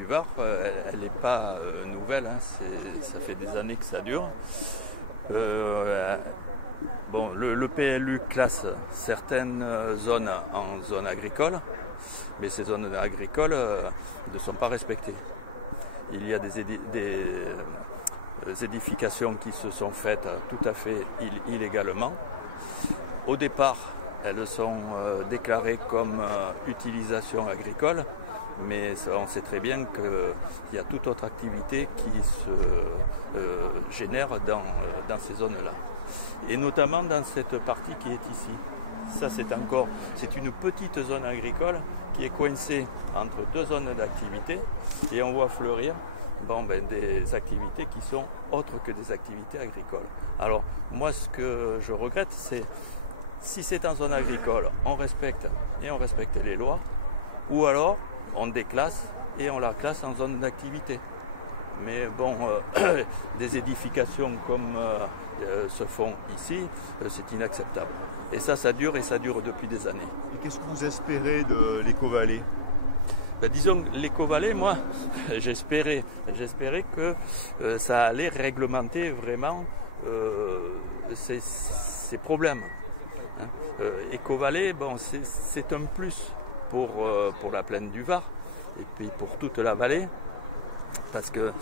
Du Var, elle n'est pas nouvelle, hein, ça fait des années que ça dure. Bon, le PLU classe certaines zones en zones agricoles, mais ces zones agricoles ne sont pas respectées. Il y a des édifications qui se sont faites tout à fait illégalement. Au départ, elles sont déclarées comme utilisation agricole, mais on sait très bien qu'il y a toute autre activité qui se génère dans ces zones-là. Et notamment dans cette partie qui est ici. Ça, c'est une petite zone agricole qui est coincée entre deux zones d'activité et on voit fleurir des activités qui sont autres que des activités agricoles. Alors, moi, ce que je regrette, c'est si c'est en zone agricole, on respecte les lois, ou alors on déclasse et on la classe en zone d'activité. Mais bon, des édifications comme se font ici, c'est inacceptable. Et ça dure depuis des années. Et qu'est-ce que vous espérez de l'Éco-Vallée ? Disons, l'Éco-Vallée, moi, j'espérais que ça allait réglementer vraiment ces problèmes. Hein. Éco-Vallée, bon, c'est un plus pour la plaine du Var et puis pour toute la vallée. Parce que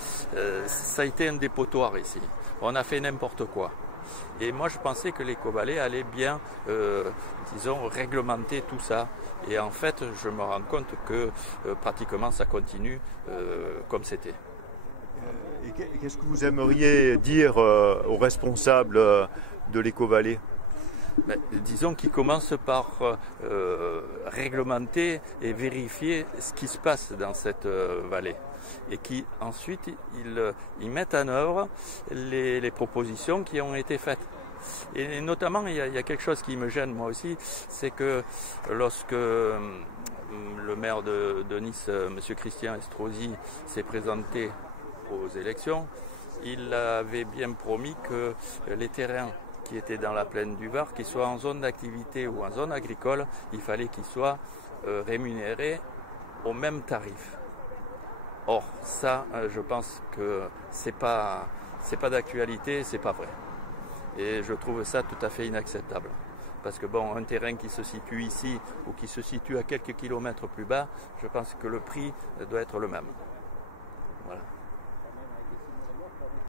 ça a été un dépotoir ici. On a fait n'importe quoi. Et moi, je pensais que l'Éco-Vallée allait bien, réglementer tout ça. Et en fait, je me rends compte que pratiquement ça continue comme c'était. Et qu'est-ce que vous aimeriez dire aux responsables de l'Éco-Vallée ? Disons qu'ils commencent par réglementer et vérifier ce qui se passe dans cette vallée et qui ensuite ils mettent en œuvre les propositions qui ont été faites. Et notamment, il y a quelque chose qui me gêne moi aussi, c'est que lorsque le maire de Nice, M. Christian Estrosi, s'est présenté aux élections, il avait bien promis que les terrains qui étaient dans la plaine du Var, qu'ils soient en zone d'activité ou en zone agricole, il fallait qu'ils soient rémunérés au même tarif. Or, ça, je pense que c'est pas d'actualité, c'est pas vrai. Et je trouve ça tout à fait inacceptable. Parce que bon, un terrain qui se situe ici ou qui se situe à quelques kilomètres plus bas, je pense que le prix doit être le même.